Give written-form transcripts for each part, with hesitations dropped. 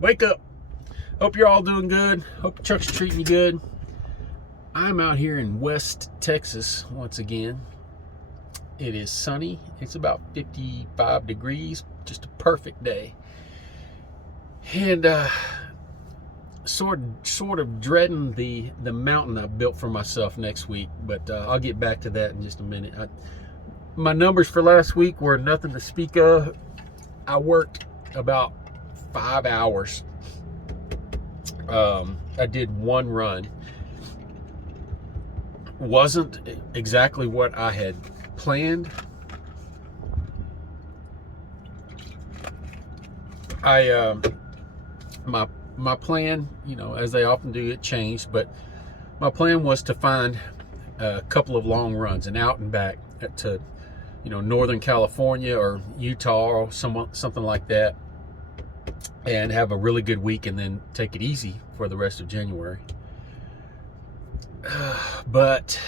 Wake up. Hope you're all doing good. Hope your truck's treating you good. I'm out here in West Texas once again. It is sunny. It's about 55 degrees. Just a perfect day. And sort of dreading the mountain I built for myself next week, but I'll get back to that in just a minute. My numbers for last week were nothing to speak of. I worked about 5 hours. I did one run. Wasn't exactly what I had planned. My plan, as they often do, it changed, but my plan was to find a couple of long runs, an out and back to Northern California or Utah or something like that, and have a really good week and then take it easy for the rest of January. But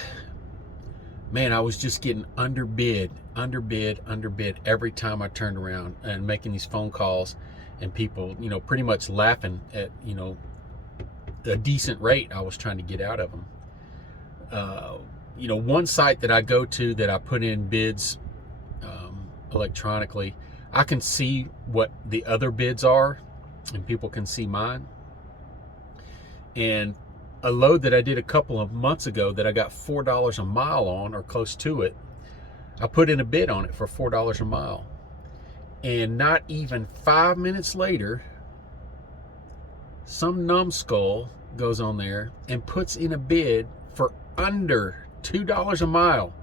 man, I was just getting underbid every time I turned around and making these phone calls, and people, pretty much laughing at, a decent rate I was trying to get out of them. One site that I go to that I put in bids electronically, I can see what the other bids are and people can see mine. And a load that I did a couple of months ago that I got $4 a mile on, or close to it, I put in a bid on it for $4 a mile. And not even 5 minutes later, some numbskull goes on there and puts in a bid for under $2 a mile.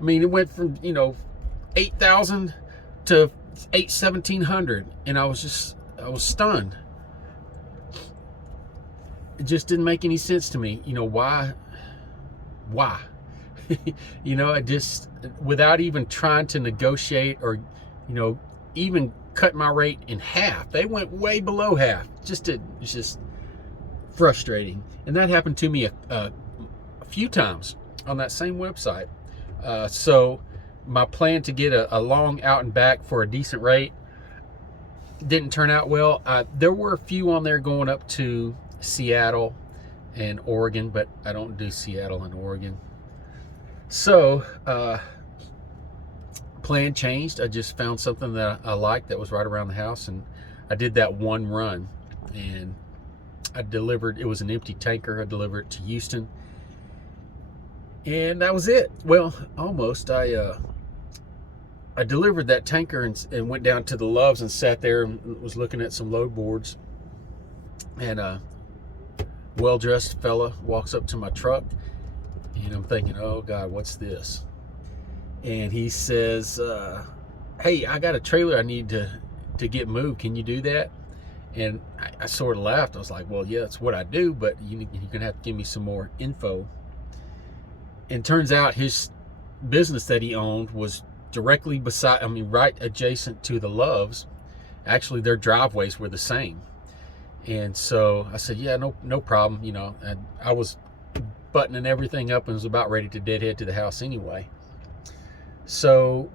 I mean, it went from, 8,000 to 1,700, and I was stunned. It just didn't make any sense to me. Why? I just, without even trying to negotiate or, even cut my rate in half. They went way below half. It's just frustrating. And that happened to me a few times on that same website. So my plan to get a long out and back for a decent rate didn't turn out well. There were a few on there going up to Seattle and Oregon, but I don't do Seattle and Oregon. So plan changed. I just found something that I liked that was right around the house, and I did that one run, and I delivered. It was an empty tanker. I delivered it to Houston, and that was it. Well, almost. I delivered that tanker and went down to the Loves and sat there and was looking at some load boards, and a well-dressed fella walks up to my truck, and I'm thinking, oh God, what's this? And he says, hey, I got a trailer I need to get moved. Can you do that? And I sort of laughed. I was like, well, yeah, that's what I do, but you're going to have to give me some more info. And turns out his business that he owned was directly right adjacent to the Loves. Actually, their driveways were the same. And so I said, yeah, no problem. I was buttoning everything up and was about ready to deadhead to the house anyway. So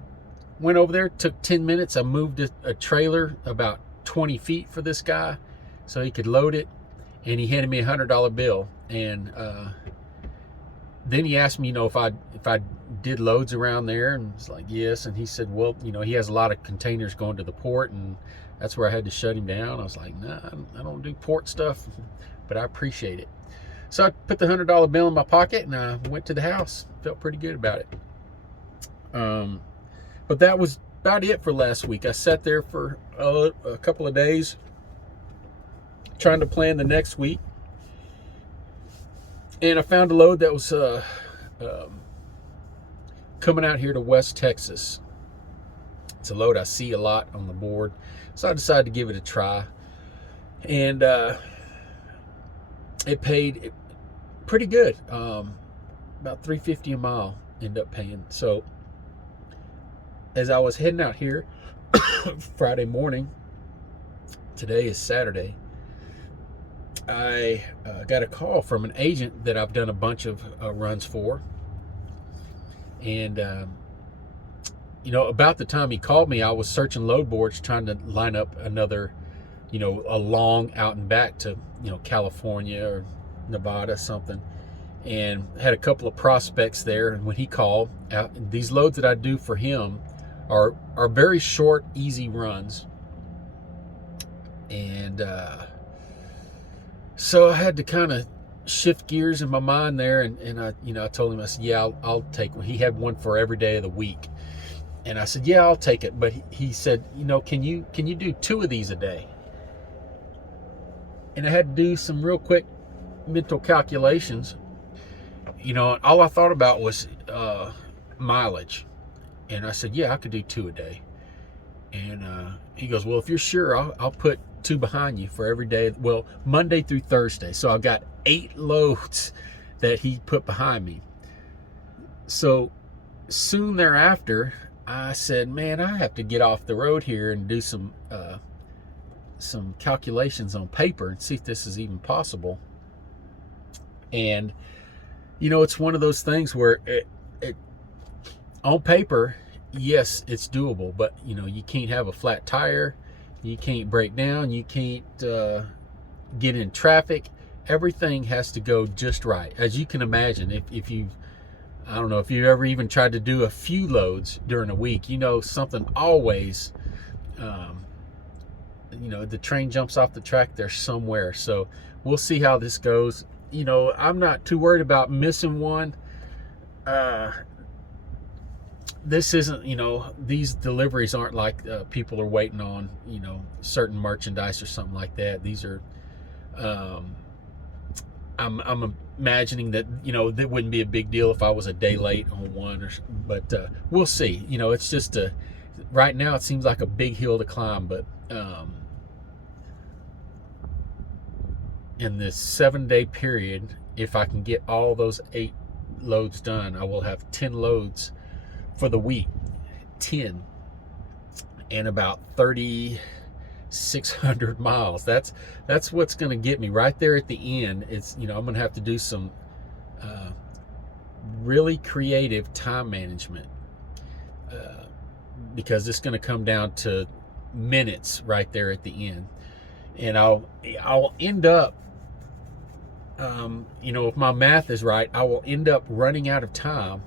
went over there, took 10 minutes. I moved a trailer about 20 feet for this guy so he could load it, and he handed me a $100 bill. And then he asked me, if I did loads around there, and it's like, yes. And he said, well, he has a lot of containers going to the port, and that's where I had to shut him down. I was like, nah, I don't do port stuff, but I appreciate it. So I put the $100 bill in my pocket, and I went to the house. Felt pretty good about it. But that was about it for last week. I sat there for a couple of days trying to plan the next week, and I found a load that was coming out here to West Texas. It's a load I see a lot on the board, so I decided to give it a try, and it paid pretty good. About $350 a mile ended up paying. So as I was heading out here Friday morning, today is Saturday, I got a call from an agent that I've done a bunch of runs for. And, about the time he called me, I was searching load boards trying to line up another you know, a long out and back to, you know, California or Nevada, something. And had a couple of prospects there. And when he called, these loads that I do for him are very short, easy runs. And so I had to kind of shift gears in my mind there, and I, you know, I told him, I said, yeah, I'll take one. He had one for every day of the week, and I said, yeah, I'll take it. But he said, you know, can you do 2 of these a day? And I had to do some real quick mental calculations. You know, all I thought about was mileage, and I said, yeah, I could do 2 a day. And he goes, well, if you're sure, I'll put 2 behind you for every day. Well, Monday through Thursday. So I've got 8 loads that he put behind me. So soon thereafter, I said, man, I have to get off the road here and do some calculations on paper and see if this is even possible. And, you know, it's one of those things where it on paper, yes, it's doable, but, you know, you can't have a flat tire. You can't break down. You can't get in traffic. Everything has to go just right. As you can imagine, if you, I don't know, if you ever even tried to do a few loads during a week, you know, something always, you know, the train jumps off the track there somewhere. So we'll see how this goes. You know, I'm not too worried about missing one. This isn't, you know, these deliveries aren't like people are waiting on, you know, certain merchandise or something like that. These are, I'm imagining that, you know, that wouldn't be a big deal if I was a day late on one, but we'll see. You know, it's just right now it seems like a big hill to climb, but in this 7-day period, if I can get all those 8 loads done, I will have 10 loads for the week, 10, and about 3,600 miles. That's what's going to get me right there at the end. It's, you know, I'm going to have to do some really creative time management because it's going to come down to minutes right there at the end, and I'll end up, you know, if my math is right, I will end up running out of time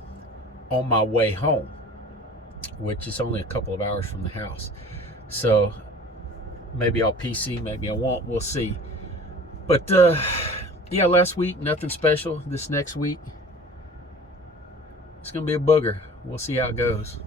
on my way home, which is only a couple of hours from the house. So maybe I'll PC, maybe I won't, we'll see. But yeah, last week, nothing special. This next week, it's gonna be a booger. We'll see how it goes.